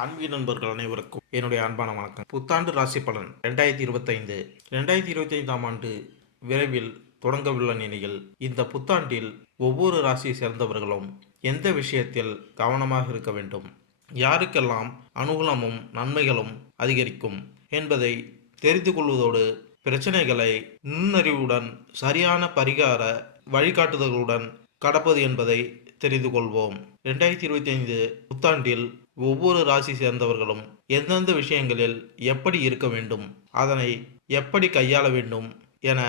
ஆன்மீக நண்பர்கள் அனைவருக்கும் என்னுடைய அன்பான வணக்கம். புத்தாண்டு ராசி பலன் 2025. 2025ஆம் ஆண்டு விரைவில் தொடங்கவுள்ள நிலையில் இந்த புத்தாண்டில் ஒவ்வொரு ராசியை சேர்ந்தவர்களும் எந்த விஷயத்தில் கவனமாக இருக்க வேண்டும், யாருக்கெல்லாம் அனுகூலமும் நன்மைகளும் அதிகரிக்கும் என்பதை தெரிந்து கொள்வதோடு பிரச்சனைகளை நுண்ணறிவுடன் சரியான பரிகார வழிகாட்டுதல்களுடன் கடப்பது என்பதை தெரிந்து கொள்வோம். 2025 புத்தாண்டில் ஒவ்வொரு ராசி சேர்ந்தவர்களும் எந்தெந்த விஷயங்களில் எப்படி இருக்க வேண்டும், அதனை எப்படி கையாள வேண்டும் என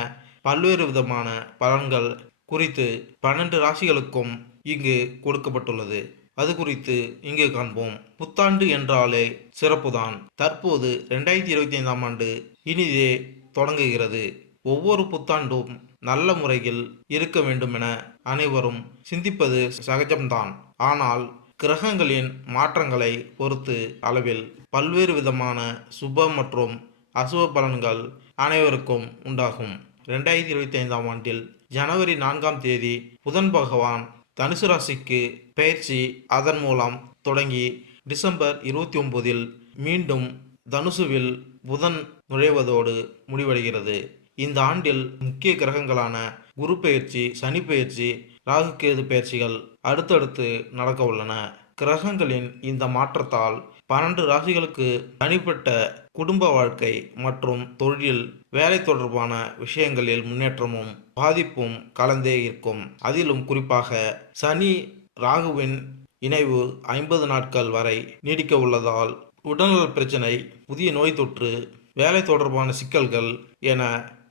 பல்வேறு விதமான பலன்கள் குறித்து 12 ராசிகளுக்கும் இங்கு கொடுக்கப்பட்டுள்ளது. அது குறித்து இங்கு காண்போம். புத்தாண்டு என்றாலே சிறப்புதான். தற்போது 2025ஆம் ஆண்டு இனிதே தொடங்குகிறது. ஒவ்வொரு புத்தாண்டும் நல்ல முறையில் இருக்க வேண்டும் என அனைவரும் சிந்திப்பது சகஜம்தான். ஆனால் கிரகங்களின் மாற்றங்களை பொறுத்து அளவில் பல்வேறு விதமான சுப மற்றும் அசுப பலன்கள் அனைவருக்கும் உண்டாகும். 2025ஆம் ஆண்டில் ஜனவரி 4ஆம் தேதி புதன் பகவான் தனுசு ராசிக்கு பெயர்ச்சி. அதன் மூலம் தொடங்கி டிசம்பர் 29இல் மீண்டும் தனுசுவில் புதன் நுழைவதோடு முடிவடைகிறது. இந்த ஆண்டில் முக்கிய கிரகங்களான குரு பெயர்ச்சி, சனி பெயர்ச்சி, ராகு கேது பெயர்ச்சிகள் அடுத்தடுத்து நடக்க உள்ளன. கிரகங்களின் இந்த மாற்றத்தால் 12 ராசிகளுக்கு தனிப்பட்ட குடும்ப வாழ்க்கை மற்றும் தொழில், வேலை தொடர்பான விஷயங்களில் முன்னேற்றமும் பாதிப்பும் கலந்தே இருக்கும். அதிலும் குறிப்பாக சனி ராகுவின் இணைவு 50 நாட்கள் வரை நீடிக்க உள்ளதால் உடல்நல பிரச்சனை, புதிய நோய் தொற்று, வேலை தொடர்பான சிக்கல்கள் என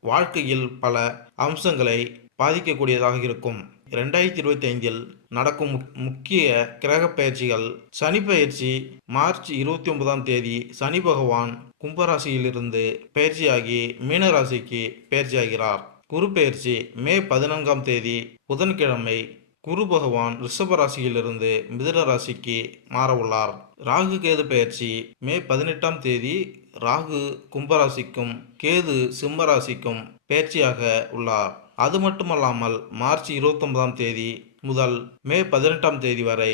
வாழ்க்கையில் பல அம்சங்களை பாதிக்கக்கூடியதாக இருக்கும். 2025இல் நடக்கும் முக்கிய கிரக பயிற்சிகள்: சனி பயிற்சி மார்ச் 29ஆம் தேதி சனி பகவான் கும்பராசியிலிருந்து பயிற்சியாகி மீனராசிக்கு பயிற்சியாகிறார். குரு பயிற்சி மே 14ஆம் தேதி புதன்கிழமை குரு பகவான் ரிஷபராசியிலிருந்து மிதுன ராசிக்கு மாற உள்ளார். ராகு கேது பயிற்சி மே 18ஆம் தேதி ராகு கும்பராசிக்கும் கேது சிம்ம ராசிக்கும் பயிற்சியாக உள்ளார். அது மட்டுமல்லாமல் மார்ச் 29ஆம் தேதி முதல் மே 18ஆம் தேதி வரை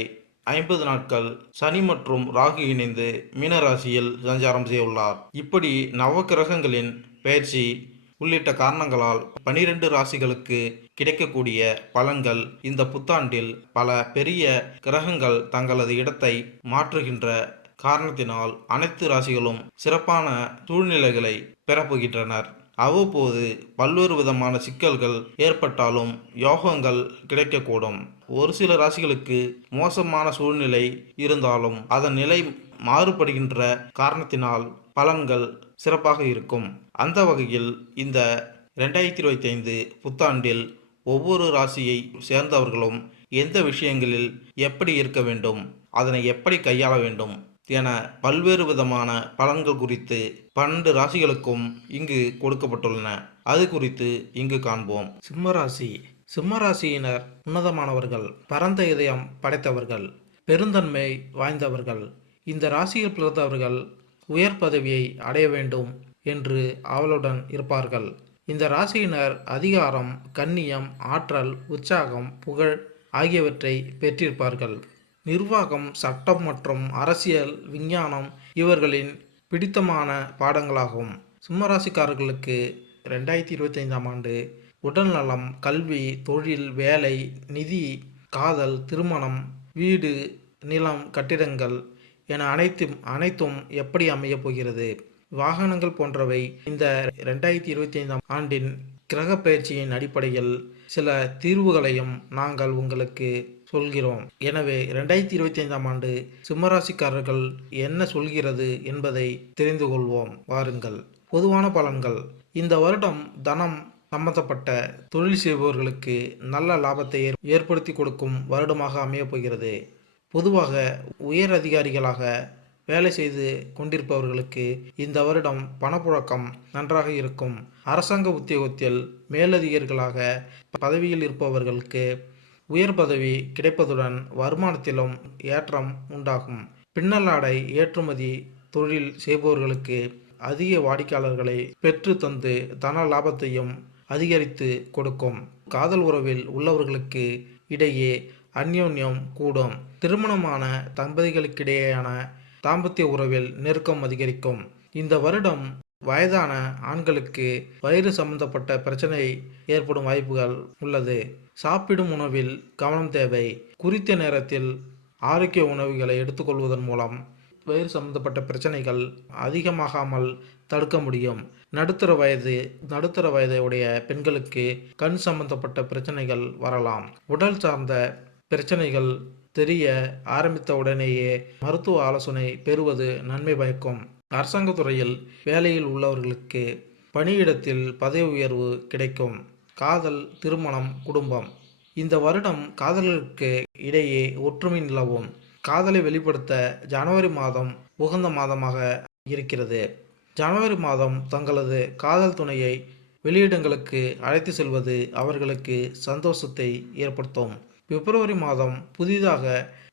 50 நாட்கள் சனி மற்றும் ராகு இணைந்து மீனராசியில் சஞ்சாரம் செய்ய உள்ளார். இப்படி நவ கிரகங்களின் பயிற்சி உள்ளிட்ட காரணங்களால் 12 ராசிகளுக்கு கிடைக்கக்கூடிய பலன்கள் இந்த புத்தாண்டில் பல பெரிய கிரகங்கள் தங்களது இடத்தை மாற்றுகின்ற காரணத்தினால் அனைத்து ராசிகளும் சிறப்பான சூழ்நிலைகளை பெறப்போகின்றனர். அவ்வப்போது பல்வேறு விதமான சிக்கல்கள் ஏற்பட்டாலும் யோகங்கள் கிடைக்கக்கூடும். ஒரு சில ராசிகளுக்கு மோசமான சூழ்நிலை இருந்தாலும் அதன் நிலை மாறுபடுகின்ற காரணத்தினால் பலன்கள் சிறப்பாக இருக்கும். அந்த வகையில் இந்த 2025 புத்தாண்டில் ஒவ்வொரு ராசியை சேர்ந்தவர்களும் எந்த விஷயங்களில் எப்படி இருக்க வேண்டும், அதனை எப்படி கையாள வேண்டும் என பல்வேறு விதமான பலன்கள் குறித்து 12 ராசிகளுக்கும் இங்கு கொடுக்கப்பட்டுள்ளன. அது குறித்து இங்கு காண்போம். சிம்மராசி. சிம்மராசியினர் உன்னதமானவர்கள், பரந்த இதயம் படைத்தவர்கள், பெருந்தன்மை வாய்ந்தவர்கள். இந்த ராசியில் பிறந்தவர்கள் உயர் பதவியை அடைய வேண்டும் என்று ஆவலுடன் இருப்பார்கள். இந்த ராசியினர் அதிகாரம், கண்ணியம், ஆற்றல், உற்சாகம், புகழ் ஆகியவற்றை பெற்றிருப்பார்கள். நிர்வாகம், சட்டம் மற்றும் அரசியல், விஞ்ஞானம் இவர்களின் பிடித்தமான பாடங்களாகும். சிம்மராசிக்காரர்களுக்கு 2025ஆம் ஆண்டு உடல்நலம், கல்வி, தொழில், வேலை, நிதி, காதல், திருமணம், வீடு, நிலம், கட்டிடங்கள் என அனைத்தும் எப்படி அமையப் போகிறது, வாகனங்கள் போன்றவை இந்த 2025ஆம் ஆண்டின் கிரக பயிற்சியின் அடிப்படையில் சில தீர்வுகளையும் நாங்கள் உங்களுக்கு சொல்கிறோம். எனவே 2025ஆம் ஆண்டு சிம்மராசிக்காரர்கள் என்ன சொல்கிறது என்பதை தெரிந்து கொள்வோம். வாருங்கள். பொதுவான பலன்கள். இந்த வருடம் தனம் சம்பந்தப்பட்ட தொழில் செய்பவர்களுக்கு நல்ல லாபத்தை ஏற்படுத்தி கொடுக்கும் வருடமாக அமையப் போகிறது. பொதுவாக உயர் அதிகாரிகளாக வேலை செய்து கொண்டிருப்பவர்களுக்கு இந்த வருடம் பணப்புழக்கம் நன்றாக இருக்கும். அரசாங்க உத்தியோகத்தில் மேலதிகாரிகளாக பதவியில் இருப்பவர்களுக்கு உயர் பதவி கிடைப்பதுடன் வருமானத்திலும் ஏற்றம் உண்டாகும். பின்னலாடை ஏற்றுமதி தொழில் செய்பவர்களுக்கு அதிக வாடிக்கையாளர்களை பெற்று தந்து தன லாபத்தையும் அதிகரித்து கொடுக்கும். காதல் உறவில் உள்ளவர்களுக்கு இடையே அந்யோன்யம் கூடும். திருமணமான தம்பதிகளுக்கிடையேயான தாம்பத்திய உறவில் நெருக்கம் அதிகரிக்கும். இந்த வருடம் வயதான ஆண்களுக்கு வயிறு சம்பந்தப்பட்ட பிரச்சனை ஏற்படும் வாய்ப்புகள் உள்ளது. சாப்பிடும் உணவில் கவனம் தேவை. குறித்த நேரத்தில் ஆரோக்கிய உணவுகளை எடுத்துக்கொள்வதன் மூலம் வயிறு சம்பந்தப்பட்ட பிரச்சனைகள் அதிகமாகாமல் தடுக்க முடியும். நடுத்தர வயதை உடைய பெண்களுக்கு கண் சம்பந்தப்பட்ட பிரச்சனைகள் வரலாம். உடல் சார்ந்த பிரச்சனைகள் தெரிய ஆரம்பித்த உடனேயே மருத்துவ ஆலோசனை பெறுவது நன்மை பயக்கும். அரசாங்க துறையில் வேலையில் உள்ளவர்களுக்கு பணியிடத்தில் பதவி உயர்வு கிடைக்கும். காதல், திருமணம், குடும்பம். இந்த வருடம் காதலர்களுக்கு இடையே ஒற்றுமை நிலவும். காதலை வெளிப்படுத்த ஜனவரி மாதம் உகந்த மாதமாக இருக்கிறது. ஜனவரி மாதம் தங்களது காதல் துணையை வெளியிடங்களுக்கு அழைத்து செல்வது அவர்களுக்கு சந்தோஷத்தை ஏற்படுத்தும். பிப்ரவரி மாதம் புதிதாக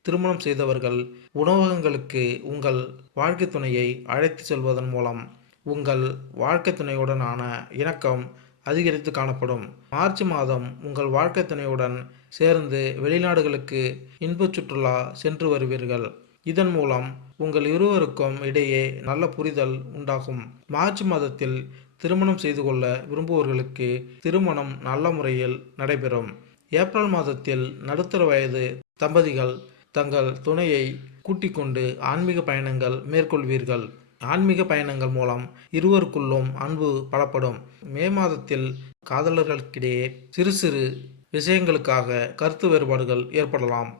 திருமணம் செய்தவர்கள் உணவகங்களுக்கு உங்கள் வாழ்க்கை துணையை அழைத்து செல்வதன் மூலம் உங்கள் வாழ்க்கை துணையுடனான இணக்கம் அதிகரித்து காணப்படும். மார்ச் மாதம் உங்கள் வாழ்க்கை துணையுடன் சேர்ந்து வெளிநாடுகளுக்கு இன்ப சுற்றுலா சென்று வருவீர்கள். இதன் மூலம் உங்கள் இருவருக்கும் இடையே நல்ல புரிதல் உண்டாகும். மார்ச் மாதத்தில் திருமணம் செய்து கொள்ள விரும்புவோர்களுக்கு திருமணம் நல்ல முறையில் நடைபெறும். ஏப்ரல் மாதத்தில் நடுத்தர வயது தம்பதிகள் தங்கள் துணையை கூட்டிக் கொண்டு ஆன்மீக பயணங்கள் மேற்கொள்வீர்கள். ஆன்மீக பயணங்கள் மூலம் இருவருக்குள்ளும் அன்பு பலப்படும். மே மாதத்தில் காதலர்களுக்கிடையே சிறு சிறு விஷயங்களுக்காக கருத்து வேறுபாடுகள் ஏற்படலாம்.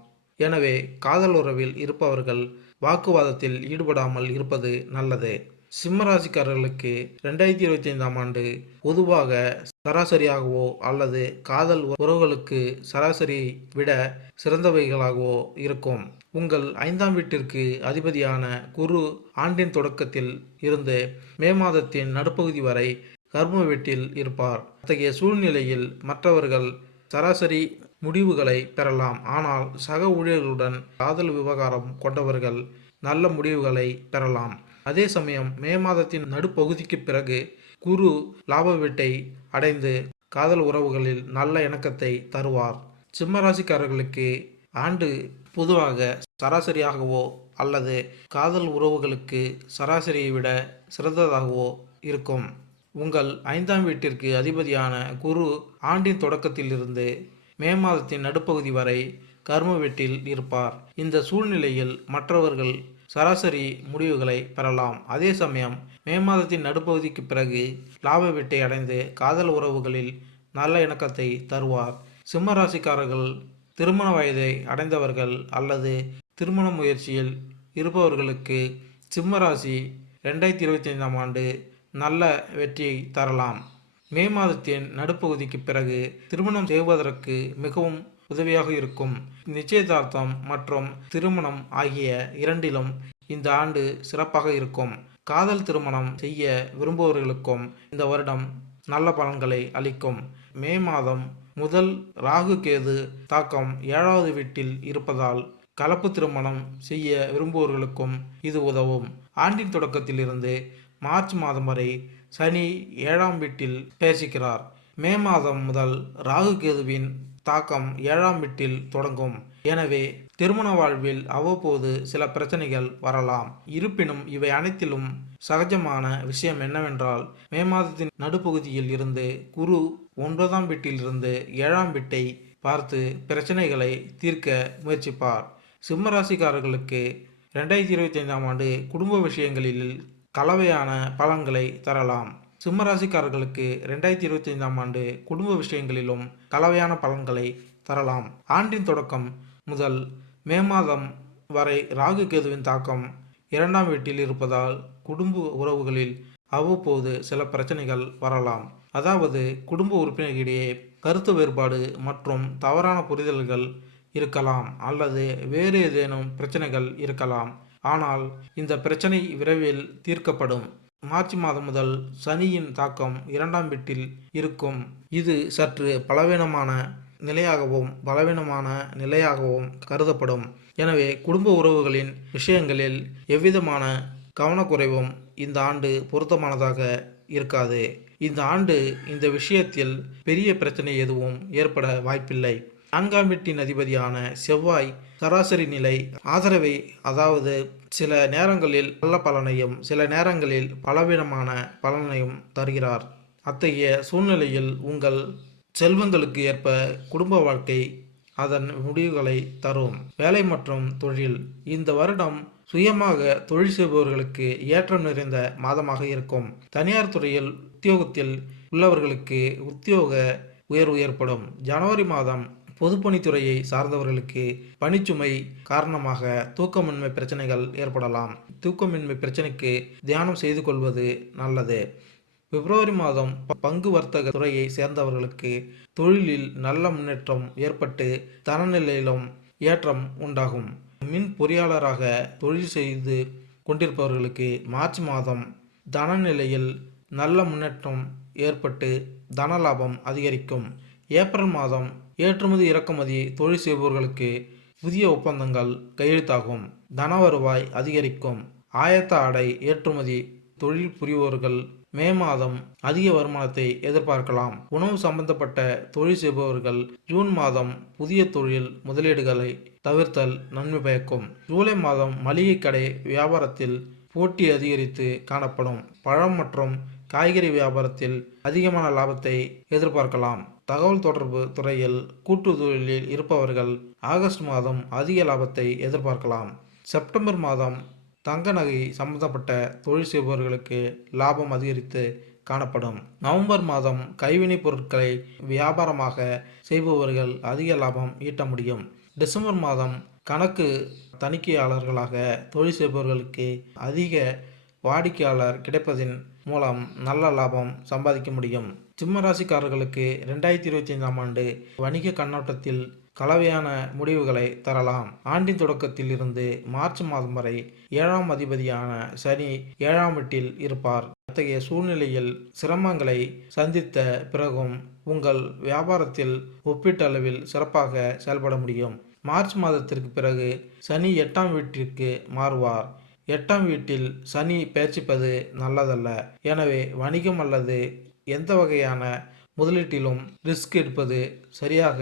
எனவே காதல் உறவில் இருப்பவர்கள் வாக்குவாதத்தில் ஈடுபடாமல் இருப்பது நல்லது. சிம்மராசிக்காரர்களுக்கு 2025ஆம் ஆண்டு பொதுவாக சராசரியாகவோ அல்லது காதல் உறவுகளுக்கு சராசரி விட சிறந்தவைகளாகவோ இருக்கும். உங்கள் 5ஆம் வீட்டிற்கு அதிபதியான குரு ஆண்டின் தொடக்கத்தில் இருந்து மே மாதத்தின் நடுப்பகுதி வரை கர்ம வீட்டில் இருப்பார். அத்தகைய சூழ்நிலையில் மற்றவர்கள் சராசரி முடிவுகளை பெறலாம். ஆனால் சக ஊழியர்களுடன் காதல் விவகாரம் கொண்டவர்கள் நல்ல முடிவுகளை பெறலாம். அதே சமயம் மே மாதத்தின் நடுப்பகுதிக்கு பிறகு குரு லாப வீட்டை அடைந்து காதல் உறவுகளில் நல்ல இணக்கத்தை தருவார். சிம்மராசிக்காரர்களுக்கு ஆண்டு பொதுவாக சராசரியாகவோ அல்லது காதல் உறவுகளுக்கு சராசரியை விட சிறந்ததாகவோ இருக்கும். உங்கள் 5ஆம் வீட்டிற்கு அதிபதியான குரு ஆண்டின் தொடக்கத்திலிருந்து மே மாதத்தின் நடுப்பகுதி வரை கர்ம வீட்டில் இருப்பார். இந்த சூழ்நிலையில் மற்றவர்கள் சராசரி முடிவுகளை பெறலாம். அதே சமயம் மே மாதத்தின் நடுப்பகுதிக்கு பிறகு லாப வீட்டை அடைந்து காதல் உறவுகளில் நல்ல இணக்கத்தை தருவார். சிம்மராசிக்காரர்கள் திருமண வயதை அடைந்தவர்கள் அல்லது திருமண முயற்சியில் இருப்பவர்களுக்கு சிம்மராசி 2025ஆம் ஆண்டு நல்ல வெற்றியை தரலாம். மே மாதத்தின் நடுப்பகுதிக்கு பிறகு திருமணம் செய்வதற்கு மிகவும் உதவியாக இருக்கும். நிச்சயதார்த்தம் மற்றும் திருமணம் ஆகிய இரண்டிலும் இந்த ஆண்டு சிறப்பாக இருக்கும். காதல் திருமணம் செய்ய விரும்புபவர்களுக்கும் இந்த வருடம் நல்ல பலன்களை அளிக்கும். மே மாதம் முதல் ராகு கேது தாக்கம் 7வது வீட்டில் இருப்பதால் கலப்பு திருமணம் செய்ய விரும்புபவர்களுக்கும் இது உதவும். ஆண்டின் தொடக்கத்தில் இருந்து மார்ச் மாதம் வரை சனி 7ஆம் வீட்டில் பெயர்ச்சிக்கிறார். மே மாதம் முதல் ராகு கேதுவின் தாக்கம் 7ஆம் வீட்டில் தொடங்கும். எனவே திருமண வாழ்வில் அவ்வப்போது சில பிரச்சனைகள் வரலாம். இருப்பினும் இவை அனைத்திலும் சகஜமான விஷயம் என்னவென்றால் மே மாதத்தின் நடுப்பகுதியில் இருந்து குரு 9ஆம் வீட்டில் இருந்து 7ஆம் வீட்டை பார்த்து பிரச்சனைகளை தீர்க்க முயற்சிப்பார். சிம்மராசிக்காரர்களுக்கு 2025ஆம் ஆண்டு குடும்ப விஷயங்களில் கலவையான பலன்களை தரலாம். சிம்மராசிக்காரர்களுக்கு 2025ஆம் ஆண்டு குடும்ப விஷயங்களிலும் கலவையான பலன்களை தரலாம். ஆண்டின் தொடக்கம் முதல் மே மாதம் வரை ராகு கேதுவின் தாக்கம் 2ஆம் வீட்டில் இருப்பதால் குடும்ப உறவுகளில் அவ்வப்போது சில பிரச்சனைகள் வரலாம். அதாவது குடும்ப உறுப்பினர்களிடையே கருத்து வேறுபாடு மற்றும் தவறான புரிதல்கள் இருக்கலாம் அல்லது வேறு ஏதேனும் பிரச்சனைகள் இருக்கலாம். ஆனால் இந்த பிரச்சனை விரைவில் தீர்க்கப்படும். மார்ச் மாதம் முதல் சனியின் தாக்கம் 2ஆம் வீட்டில் இருக்கும். இது சற்று பலவீனமான நிலையாகவும் கருதப்படும். எனவே குடும்ப உறவுகளின் விஷயங்களில் எவ்விதமான கவனக்குறைவும் இந்த ஆண்டு பொருத்தமானதாக இருக்காது. இந்த ஆண்டு இந்த விஷயத்தில் பெரிய பிரச்சனை எதுவும் ஏற்பட வாய்ப்பில்லை. 4ஆம் வீட்டின் அதிபதியான செவ்வாய் சராசரி நிலை ஆதரவை, அதாவது சில நேரங்களில் நல்ல பலனையும் சில நேரங்களில் பலவீனமான பலனையும் தருகிறார். அத்தகைய சூழ்நிலையில் உங்கள் செல்வங்களுக்கு ஏற்ப குடும்ப வாழ்க்கை அதன் முடிவுகளை தரும். வேலை மற்றும் தொழில். இந்த வருடம் சுயமாக தொழில் செய்பவர்களுக்கு ஏற்றம் நிறைந்த மாதமாக இருக்கும். தனியார் துறையில் உத்தியோகத்தில் உள்ளவர்களுக்கு உத்தியோக உயர்வு ஏற்படும். ஜனவரி மாதம் பொதுப்பணித்துறையை சார்ந்தவர்களுக்கு பணிச்சுமை காரணமாக தூக்கமின்மை பிரச்சனைகள் ஏற்படலாம். தூக்கமின்மை பிரச்சனைக்கு தியானம் செய்து கொள்வது நல்லது. பிப்ரவரி மாதம் பங்கு வர்த்தக துறையை சேர்ந்தவர்களுக்கு தொழிலில் நல்ல முன்னேற்றம் ஏற்பட்டு தனநிலையிலும் ஏற்றம் உண்டாகும். மின் பொறியாளராக தொழில் செய்து கொண்டிருப்பவர்களுக்கு மார்ச் மாதம் தனநிலையில் நல்ல முன்னேற்றம் ஏற்பட்டு தன லாபம் அதிகரிக்கும். ஏப்ரல் மாதம் ஏற்றுமதி இறக்குமதி தொழில் செய்பவர்களுக்கு புதிய ஒப்பந்தங்கள் கையெழுத்தாகும். தன வருவாய் அதிகரிக்கும். ஆயத்த ஆடை ஏற்றுமதி தொழில் புரிபவர்கள் மே மாதம் அதிக வருமானத்தை எதிர்பார்க்கலாம். உணவு சம்பந்தப்பட்ட தொழில் செய்பவர்கள் ஜூன் மாதம் புதிய தொழில் முதலீடுகளை தவிர்த்தல் நன்மை பயக்கும். ஜூலை மாதம் மளிகை கடை வியாபாரத்தில் போட்டி அதிகரித்து காணப்படும். பழம் மற்றும் காய்கறி வியாபாரத்தில் அதிகமான லாபத்தை எதிர்பார்க்கலாம். தகவல் தொடர்பு துறையில் கூட்டு தொழிலில் இருப்பவர்கள் ஆகஸ்ட் மாதம் அதிக லாபத்தை எதிர்பார்க்கலாம். செப்டம்பர் மாதம் தங்க நகை சம்பந்தப்பட்ட தொழில் செய்பவர்களுக்கு லாபம் அதிகரித்து காணப்படும். நவம்பர் மாதம் கைவினைப் பொருட்களை வியாபாரமாக செய்பவர்கள் அதிக லாபம் ஈட்ட முடியும். டிசம்பர் மாதம் கணக்கு தணிக்கையாளர்களாக தொழில் செய்பவர்களுக்கு அதிக வாடிக்கையாளர் கிடைப்பதன் மூலம் நல்ல லாபம் சம்பாதிக்க முடியும். சிம்ம ராசிக்காரர்களுக்கு 2025ஆம் ஆண்டு வணிக கண்ணோட்டத்தில் கலவையான முடிவுகளை தரலாம். ஆண்டின் தொடக்கத்தில் இருந்து மார்ச் மாதம் வரை 7ஆம் அதிபதியான சனி 7ஆம் வீட்டில் இருப்பார். அத்தகைய சூழ்நிலையில் சிரமங்களை சந்தித்த பிறகும் உங்கள் வியாபாரத்தில் ஒப்பீட்டளவில் சிறப்பாக செயல்பட முடியும். மார்ச் மாதத்திற்கு பிறகு சனி 8ஆம் வீட்டிற்கு மாறுவார். 8ஆம் வீட்டில் சனி பெயர்ச்சிப்பது நல்லதல்ல. எனவே வணிகம் அல்லது எந்த வகையான முதலீட்டிலும் ரிஸ்க் எடுப்பது சரியாக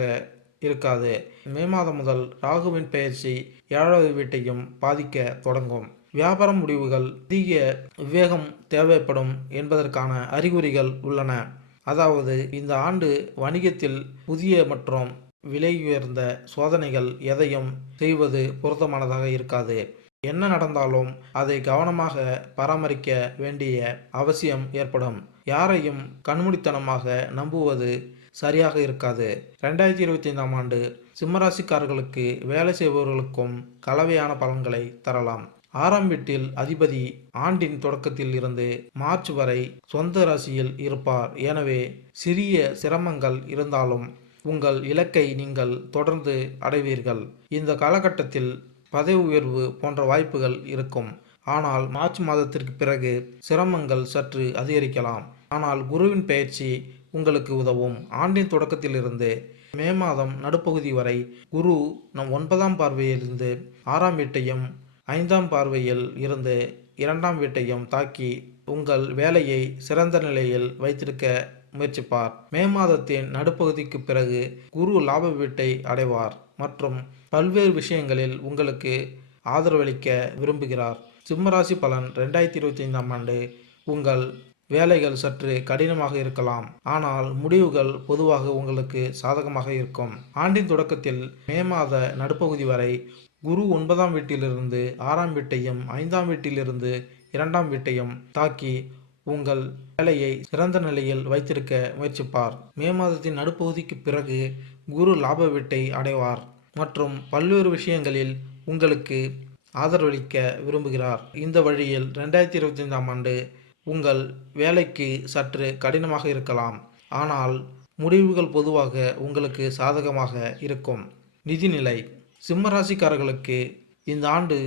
இருக்காது. மே மாதம் முதல் ராகுவின் பெயர்ச்சி 7வது வீட்டையும் பாதிக்க தொடங்கும். வியாபார முடிவுகள் அதிக விவேகம் தேவைப்படும் என்பதற்கான அறிகுறிகள் உள்ளன. அதாவது இந்த ஆண்டு வணிகத்தில் புதிய மற்றும் விலை உயர்ந்த சோதனைகள் எதையும் செய்வது பொருத்தமானதாக இருக்காது. என்ன நடந்தாலும் அதை கவனமாக பராமரிக்க வேண்டிய அவசியம் ஏற்படும். யாரையும் கண்மூடித்தனமாக நம்புவது சரியாக இருக்காது. 2025ஆம் ஆண்டு சிம்மராசிக்காரர்களுக்கு வேலை செய்பவர்களுக்கும் கலவையான பலன்களை தரலாம். 6ஆம் வீட்டில் அதிபதி ஆண்டின் தொடக்கத்தில் இருந்து மார்ச் வரை சொந்த ராசியில் இருப்பார். எனவே சிறிய சிரமங்கள் இருந்தாலும் உங்கள் இலக்கை நீங்கள் தொடர்ந்து அடைவீர்கள். இந்த காலகட்டத்தில் பதவி உயர்வு போன்ற வாய்ப்புகள் இருக்கும். ஆனால் மார்ச் மாதத்திற்கு பிறகு சிரமங்கள் சற்று அதிகரிக்கலாம். ஆனால் குருவின் பெயர்ச்சி உங்களுக்கு உதவும். ஆண்டின் தொடக்கத்திலிருந்து மே மாதம் நடுப்பகுதி வரை குரு 9ஆம் பார்வையிலிருந்து 6ஆம் வீட்டையும் 5ஆம் பார்வையில் இருந்து 2ஆம் வீட்டையும் தாக்கி உங்கள் வேலையை சிறந்த நிலையில் வைத்திருக்க முயற்சிப்பார். மே மாதத்தின் நடுப்பகுதிக்கு பிறகு குரு லாப வீட்டை அடைவார் மற்றும் பல்வேறு விஷயங்களில் உங்களுக்கு ஆதரவளிக்க விரும்புகிறார். சிம்மராசி பலன் 2025ஆம் ஆண்டு உங்கள் வேலைகள் சற்று கடினமாக இருக்கலாம். ஆனால் முடிவுகள் பொதுவாக உங்களுக்கு சாதகமாக இருக்கும். ஆண்டின் தொடக்கத்தில் மே மாத நடுப்பகுதி வரை குரு 9ஆம் வீட்டிலிருந்து 6ஆம் வீட்டையும் 5ஆம் வீட்டிலிருந்து 2ஆம் வீட்டையும் தாக்கி உங்கள் வேலையை சிறந்த நிலையில் வைத்திருக்க முயற்சிப்பார். மே மாதத்தின் நடுப்பகுதிக்கு பிறகு குரு லாப வீட்டை அடைவார் மற்றும் பல்வேறு விஷயங்களில் உங்களுக்கு ஆதரவளிக்க விரும்புகிறார். இந்த வழியில் 2025ஆம் ஆண்டு உங்கள் வேலைக்கு சற்று கடினமாக இருக்கலாம். ஆனால் முடிவுகள் பொதுவாக உங்களுக்கு சாதகமாக இருக்கும். நிதிநிலை. சிம்மராசிக்காரர்களுக்கு இந்த ஆண்டு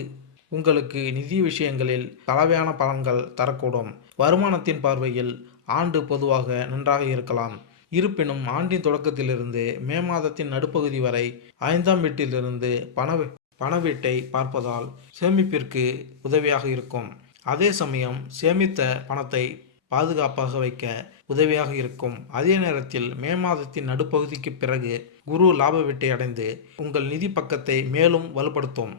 உங்களுக்கு நிதி விஷயங்களில் கலவையான பலன்கள் தரக்கூடும். வருமானத்தின் பார்வையில் ஆண்டு பொதுவாக நன்றாக இருக்கலாம். இருப்பினும் ஆண்டின் தொடக்கத்திலிருந்து மே மாதத்தின் நடுப்பகுதி வரை 5ஆம் வீட்டிலிருந்து பண வீட்டை பார்ப்பதால் சேமிப்பிற்கு உதவியாக இருக்கும். அதே சமயம் சேமித்த பணத்தை பாதுகாப்பாக வைக்க உதவியாக இருக்கும். அதே நேரத்தில் மே மாதத்தின் நடுப்பகுதிக்கு பிறகு குரு லாப வீட்டை அடைந்து உங்கள் நிதி பக்கத்தை மேலும் வலுப்படுத்தும்.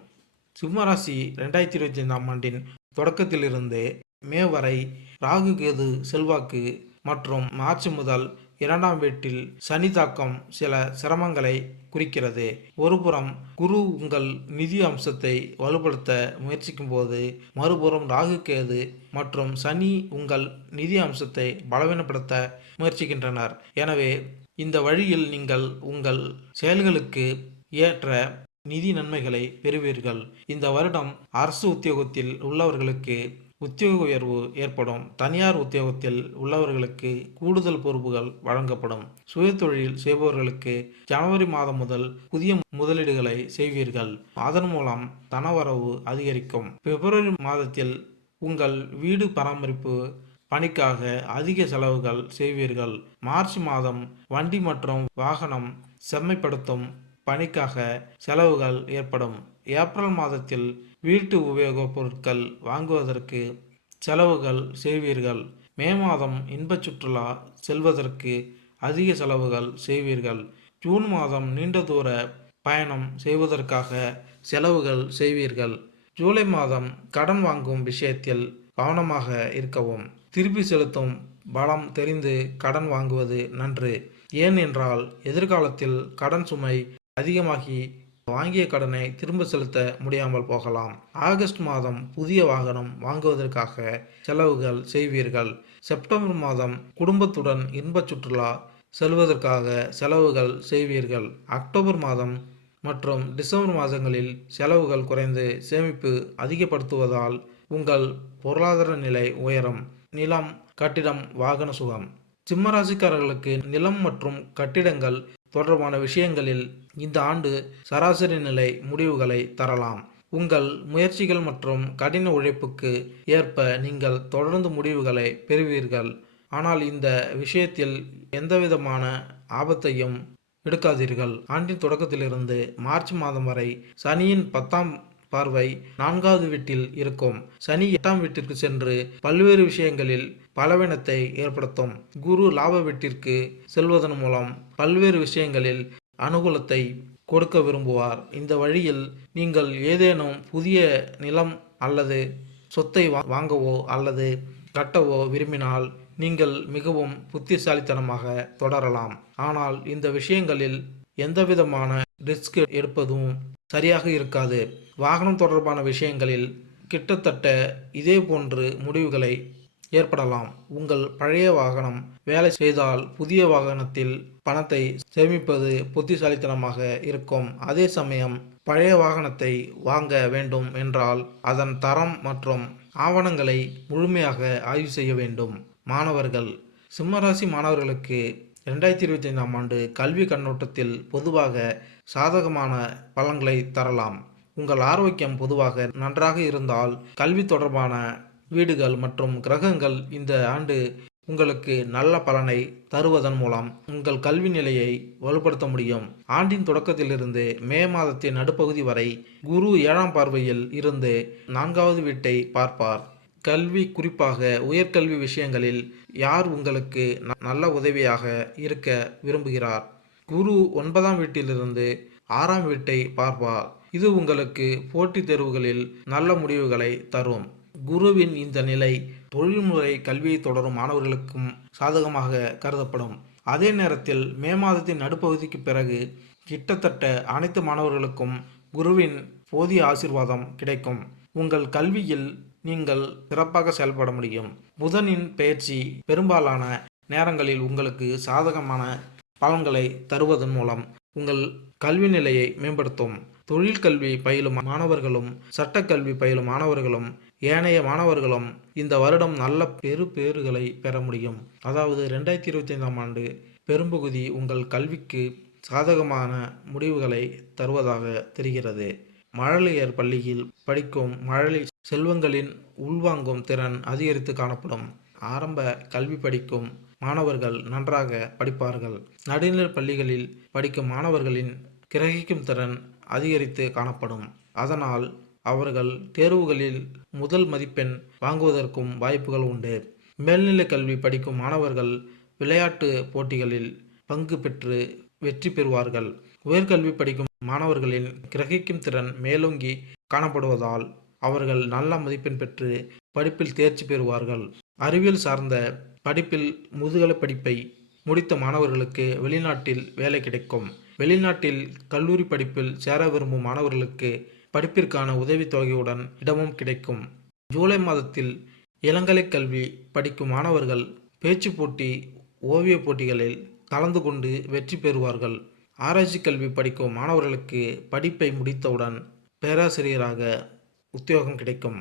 சிம்மராசி 2025ஆம் ஆண்டின் தொடக்கத்திலிருந்து மே வரை ராகு கேது செல்வாக்கு மற்றும் மார்ச் முதல் 2ஆம் வீட்டில் சனி தாக்கம் சில சிரமங்களை குறிக்கிறது. ஒருபுறம் குரு உங்கள் நிதி அம்சத்தை வலுப்படுத்த முயற்சிக்கும் போது, மறுபுறம் ராகு கேது மற்றும் சனி உங்கள் நிதி அம்சத்தை பலவீனப்படுத்த முயற்சிக்கின்றனர். எனவே இந்த வழியில் நீங்கள் உங்கள் செயல்களுக்கு ஏற்ற நிதி நன்மைகளை பெறுவீர்கள். இந்த வருடம் அரசு உத்தியோகத்தில் உள்ளவர்களுக்கு உத்தியோக உயர்வு ஏற்படும். தனியார் உத்தியோகத்தில் உள்ளவர்களுக்கு கூடுதல் பொறுப்புகள் வழங்கப்படும். சுயதொழில் செய்பவர்களுக்கு ஜனவரி மாதம் முதல் புதிய முதலீடுகளை செய்வீர்கள். அதன் மூலம் தனவரவு அதிகரிக்கும். பிப்ரவரி மாதத்தில் உங்கள் வீடு பராமரிப்பு பணிக்காக அதிக செலவுகள் செய்வீர்கள். மார்ச் மாதம் வண்டி மற்றும் வாகனம் செம்மைப்படுத்தும் பணிக்காக செலவுகள் ஏற்படும். ஏப்ரல் மாதத்தில் வீட்டு உபயோகப் பொருட்கள் வாங்குவதற்கு செலவுகள் செய்வீர்கள். மே மாதம் இன்பச் சுற்றுலா செல்வதற்கு அதிக செலவுகள் செய்வீர்கள். ஜூன் மாதம் நீண்ட தூர பயணம் செய்வதற்காக செலவுகள் செய்வீர்கள். ஜூலை மாதம் கடன் வாங்கும் விஷயத்தில் கவனமாக இருக்கவும். திருப்பி செலுத்தும் பலம் தெரிந்து கடன் வாங்குவது நன்று. ஏனென்றால் எதிர்காலத்தில் கடன் சுமை அதிகமாகி வாங்கிய கடனை திரும்ப செலுத்த முடியாமல் போகலாம். ஆகஸ்ட் மாதம் புதிய வாகனம் வாங்குவதற்காக செலவுகள் செய்வீர்கள். செப்டம்பர் மாதம் குடும்பத்துடன் இன்பச் சுற்றுலா செல்வதற்காக செலவுகள் செய்வீர்கள். அக்டோபர் மாதம் மற்றும் டிசம்பர் மாதங்களில் செலவுகள் குறைந்து சேமிப்பு அதிகப்படுத்துவதால் உங்கள் பொருளாதார நிலை உயரும். நிலம், கட்டிடம், வாகன சுகம். சிம்மராசிக்காரர்களுக்கு நிலம் மற்றும் கட்டிடங்கள் தொடர்பான விஷயங்களில் இந்த ஆண்டு சராசரி நிலை முடிவுகளை தரலாம். உங்கள் முயற்சிகள் மற்றும் கடின உழைப்புக்கு ஏற்ப நீங்கள் தொடர்ந்து முடிவுகளை பெறுவீர்கள். ஆனால் இந்த விஷயத்தில் எந்தவிதமான ஆபத்தையும் எடுக்காதீர்கள். ஆண்டின் தொடக்கத்திலிருந்து மார்ச் மாதம் வரை சனியின் 10ஆம் பார்வை 4வது வீட்டில் இருக்கும். சனி 8ஆம் வீட்டிற்கு சென்று பல்வேறு விஷயங்களில் பலவீனத்தை ஏற்படுத்தும். குரு லாப வீட்டிற்கு செல்வதன் மூலம் பல்வேறு விஷயங்களில் அனுகூலத்தை கொடுக்க விரும்புவார். இந்த வழியில் நீங்கள் ஏதேனும் புதிய நிலம் அல்லது சொத்தை வாங்கவோ அல்லது கட்டவோ விரும்பினால் நீங்கள் மிகவும் புத்திசாலித்தனமாக தொடரலாம். ஆனால் இந்த விஷயங்களில் எந்தவிதமான ரிஸ்க் எடுப்பதும் சரியாக இருக்காது. வாகனம் தொடர்பான விஷயங்களில் கிட்டத்தட்ட இதே போன்று முடிவுகளை ஏற்படலாம். உங்கள் பழைய வாகனம் வேலை செய்தால் புதிய வாகனத்தில் பணத்தை சேமிப்பது புத்திசாலித்தனமாக இருக்கும். அதே சமயம் பழைய வாகனத்தை வாங்க வேண்டும் என்றால் அதன் தரம் மற்றும் ஆவணங்களை முழுமையாக ஆய்வு செய்ய வேண்டும். மாணவர்கள். சிம்மராசி மாணவர்களுக்கு 2025ஆம் ஆண்டு கல்வி கண்ணோட்டத்தில் பொதுவாக சாதகமான பலன்களை தரலாம். உங்கள் ஆரோக்கியம் பொதுவாக நன்றாக இருந்தால் கல்வி தொடர்பான வீடுகள் மற்றும் கிரகங்கள் இந்த ஆண்டு உங்களுக்கு நல்ல பலனை தருவதன் மூலம் உங்கள் கல்வி நிலையை வலுப்படுத்த முடியும். ஆண்டின் தொடக்கத்திலிருந்து மே மாதத்தின் நடுப்பகுதி வரை குரு 7ஆம் பார்வையில் இருந்து 4வது வீட்டை பார்ப்பார். கல்வி, குறிப்பாக உயர்கல்வி விஷயங்களில் யார் உங்களுக்கு நல்ல உதவியாக இருக்க விரும்புகிறார்? குரு 9ஆம் வீட்டிலிருந்து 6ஆம் வீட்டை பார்ப்பார். இது உங்களுக்கு போட்டித் தேர்வுகளில் நல்ல முடிவுகளை தரும். குருவின் இந்த நிலை தொழில்முறை கல்வியை தொடரும் மாணவர்களுக்கும் சாதகமாக கருதப்படும். அதே நேரத்தில் மே மாதத்தின் நடுப்பகுதிக்கு பிறகு கிட்டத்தட்ட அனைத்து மாணவர்களுக்கும் குருவின் போதிய ஆசீர்வாதம் கிடைக்கும். உங்கள் கல்வியில் நீங்கள் சிறப்பாக செயல்பட முடியும். புதனின் பெயர்ச்சி பெரும்பாலான நேரங்களில் உங்களுக்கு சாதகமான பலன்களை தருவதன் மூலம் உங்கள் கல்வி நிலையை மேம்படுத்தும். தொழிற்கல்வி பயிலும் மாணவர்களும் சட்டக்கல்வி பயிலும் மாணவர்களும் ஏனைய மாணவர்களும் இந்த வருடம் நல்ல பேறுகளை பெற முடியும். அதாவது 2025ஆம் ஆண்டு பெரும்பகுதி உங்கள் கல்விக்கு சாதகமான முடிவுகளை தருவதாக தெரிகிறது. மழலையர் பள்ளியில் படிக்கும் மழலை செல்வங்களின் உள்வாங்கும் திறன் அதிகரித்து காணப்படும். ஆரம்ப கல்வி படிக்கும் மாணவர்கள் நன்றாக படிப்பார்கள். நடுநிலை பள்ளிகளில் படிக்கும் மாணவர்களின் கிரகிக்கும் திறன் அதிகரித்து காணப்படும். அதனால் அவர்கள் தேர்வுகளில் முதல் மதிப்பெண் வாங்குவதற்கும் வாய்ப்புகள் உண்டு. மேல்நிலை கல்வி படிக்கும் மாணவர்கள் விளையாட்டு போட்டிகளில் பங்கு பெற்று வெற்றி பெறுவார்கள். உயர்கல்வி படிக்கும் மாணவர்களின் கிரகிக்கும் திறன் மேலோங்கி காணப்படுவதால் அவர்கள் நல்ல மதிப்பெண் பெற்று படிப்பில் தேர்ச்சி பெறுவார்கள். அறிவியல் சார்ந்த படிப்பில் முதுகலை படிப்பை முடித்த மாணவர்களுக்கு வெளிநாட்டில் வேலை கிடைக்கும். வெளிநாட்டில் கல்லூரி படிப்பில் சேர விரும்பும் மாணவர்களுக்கு படிப்பிற்கான உதவித்தொகையுடன் இடமும் கிடைக்கும். ஜூலை மாதத்தில் இளங்கலை கல்வி படிக்கும் மாணவர்கள் பேச்சு போட்டி, ஓவிய போட்டிகளில் கலந்து கொண்டு வெற்றி பெறுவார்கள். ஆராய்ச்சி கல்வி படிக்கும் மாணவர்களுக்கு படிப்பை முடித்தவுடன் பேராசிரியராக உத்தியோகம் கிடைக்கும்.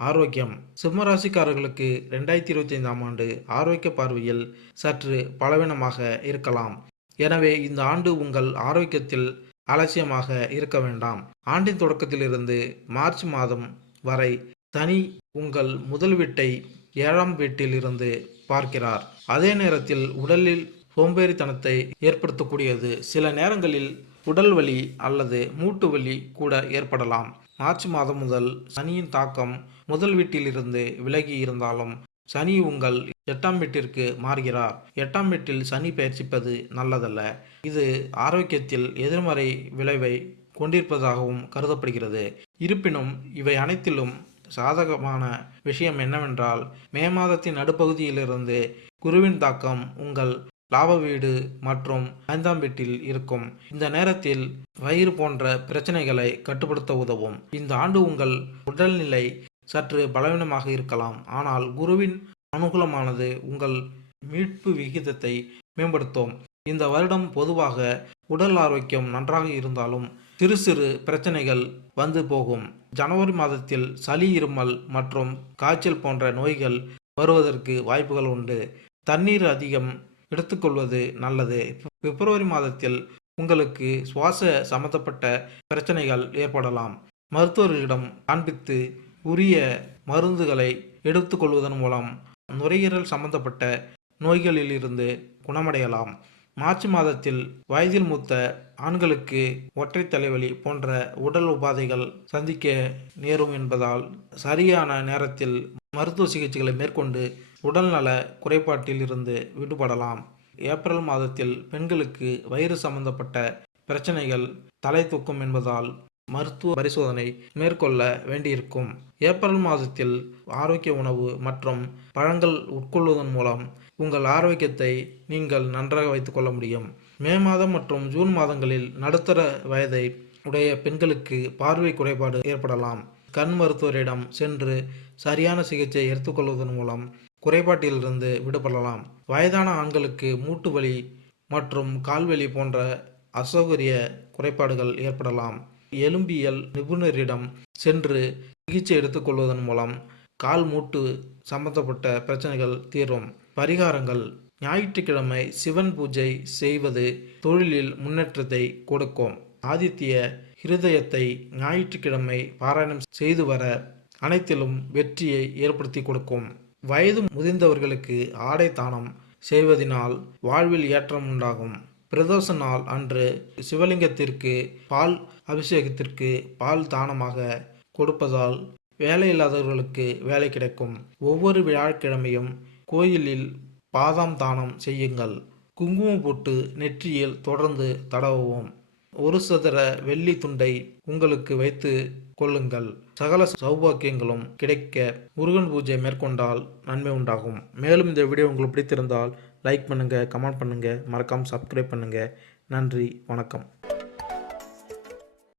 ஆரோக்கியம். சிம்மராசிக்காரர்களுக்கு 2025ஆம் ஆண்டு ஆரோக்கிய பார்வையில் சற்று பலவீனமாக இருக்கலாம். எனவே இந்த ஆண்டு உங்கள் ஆரோக்கியத்தில் அலட்சியமாக இருக்க வேண்டாம். ஆண்டின் தொடக்கத்திலிருந்து மார்ச் மாதம் வரை சனி உங்கள் முதல் வீட்டை 7ஆம் வீட்டில் இருந்து பார்க்கிறார். அதே நேரத்தில் உடலில் சோம்பேறித்தனத்தை ஏற்படுத்தக்கூடியது. சில நேரங்களில் உடல் வலி அல்லது மூட்டு வலி கூட ஏற்படலாம். மார்ச் மாதம் முதல் சனியின் தாக்கம் முதல் வீட்டிலிருந்து விலகி இருந்தாலும் சனி உங்கள் 8ஆம் வீட்டிற்கு மாறுகிறார். 8ஆம் வீட்டில் சனி பயிற்சிப்பது நல்லதல்ல. இது ஆரோக்கியத்தில் எதிர்மறை விளைவை கொண்டிருப்பதாகவும் கருதப்படுகிறது. இருப்பினும் இவை அனைத்திலும் சாதகமான விஷயம் என்னவென்றால், மே மாதத்தின் நடுப்பகுதியிலிருந்து குருவின் தாக்கம் உங்கள் லாப வீடு மற்றும் 5ஆம் வீட்டில் இருக்கும். இந்த நேரத்தில் வயிறு போன்ற பிரச்சனைகளை கட்டுப்படுத்த உதவும். இந்த ஆண்டு உங்கள் உடல்நிலை சற்று பலவீனமாக இருக்கலாம். ஆனால் குருவின் அனுகூலமானது உங்கள் மீட்பு விகிதத்தை மேம்படுத்தும். இந்த வருடம் பொதுவாக உடல் ஆரோக்கியம் நன்றாக இருந்தாலும் சிறு சிறு பிரச்சனைகள் வந்து போகும். ஜனவரி மாதத்தில் சளி, இருமல் மற்றும் காய்ச்சல் போன்ற நோய்கள் வருவதற்கு வாய்ப்புகள் உண்டு. தண்ணீர் அதிகம் எடுத்துக்கொள்வது நல்லது. பிப்ரவரி மாதத்தில் உங்களுக்கு சுவாச சம்பந்தப்பட்ட பிரச்சனைகள் ஏற்படலாம். மருத்துவர்களிடம் காண்பித்து உரிய மருந்துகளை எடுத்துக்கொள்வதன் மூலம் நுரையீரல் சம்பந்தப்பட்ட நோய்களில் இருந்து குணமடையலாம். மார்ச் மாதத்தில் வயதில் மூத்த ஆண்களுக்கு ஒற்றை தலைவலி போன்ற உடல் உபாதைகள் சந்திக்க நேரும் என்பதால் சரியான நேரத்தில் மருத்துவ சிகிச்சைகளை மேற்கொண்டு உடல்நல குறைபாட்டில் இருந்து விடுபடலாம். ஏப்ரல் மாதத்தில் பெண்களுக்கு வயிறு சம்பந்தப்பட்ட பிரச்சனைகள் தலை தூக்கும் என்பதால் மருத்துவ பரிசோதனை மேற்கொள்ள வேண்டியிருக்கும். ஏப்ரல் மாதத்தில் ஆரோக்கிய உணவு மற்றும் பழங்கள் உட்கொள்வதன் மூலம் உங்கள் ஆரோக்கியத்தை நீங்கள் நன்றாக வைத்துக்கொள்ள முடியும். மே மாதம் மற்றும் ஜூன் மாதங்களில் நடுத்தர வயதை உடைய பெண்களுக்கு பார்வை குறைபாடு ஏற்படலாம். கண் மருத்துவரிடம் சென்று சரியான சிகிச்சை எடுத்துக்கொள்வதன் மூலம் குறைபாட்டிலிருந்து விடுபடலாம். வயதான ஆண்களுக்கு மூட்டு வலி மற்றும் கால்வலி போன்ற அசௌகரிய குறைபாடுகள் ஏற்படலாம். எலும்பியல் நிபுணரிடம் சென்று சிகிச்சை எடுத்துக்கொள்வதன் மூலம் கால் மூட்டு சம்பந்தப்பட்ட பிரச்சனைகள் தீரும். பரிகாரங்கள். ஞாயிற்றுக்கிழமை சிவன் பூஜை செய்வது தொழிலில் முன்னேற்றத்தை கொடுக்கும். ஆதித்ய ஹிருதயத்தை ஞாயிற்றுக்கிழமை பாராயணம் செய்து வர அனைத்திலும் வெற்றியை ஏற்படுத்தி கொடுக்கும். வயது முதிர்ந்தவர்களுக்கு ஆடை தானம் செய்வதனால் வாழ்வில் ஏற்றம் உண்டாகும். பிரதோஷ நாள் அன்று சிவலிங்கத்திற்கு பால் அபிஷேகத்திற்கு பால் தானமாக கொடுப்பதால் வேலையில்லாதவர்களுக்கு வேலை கிடைக்கும். ஒவ்வொரு வியாழக்கிழமையும் கோயிலில் பாதாம் தானம் செய்யுங்கள். குங்குமம் போட்டு நெற்றியில் தொடர்ந்து தடவவும். ஒரு சதுர வெள்ளி துண்டை உங்களுக்கு வைத்து கொள்ளுங்கள். சகல சௌபாக்கியங்களும் கிடைக்க முருகன் பூஜை மேற்கொண்டால் நன்மை உண்டாகும். மேலும் இந்த வீடியோ உங்களுக்கு பிடித்திருந்தால் லைக் பண்ணுங்கள், கமெண்ட் பண்ணுங்கள், மறக்காமல் சப்ஸ்கிரைப் பண்ணுங்கள். நன்றி, வணக்கம்.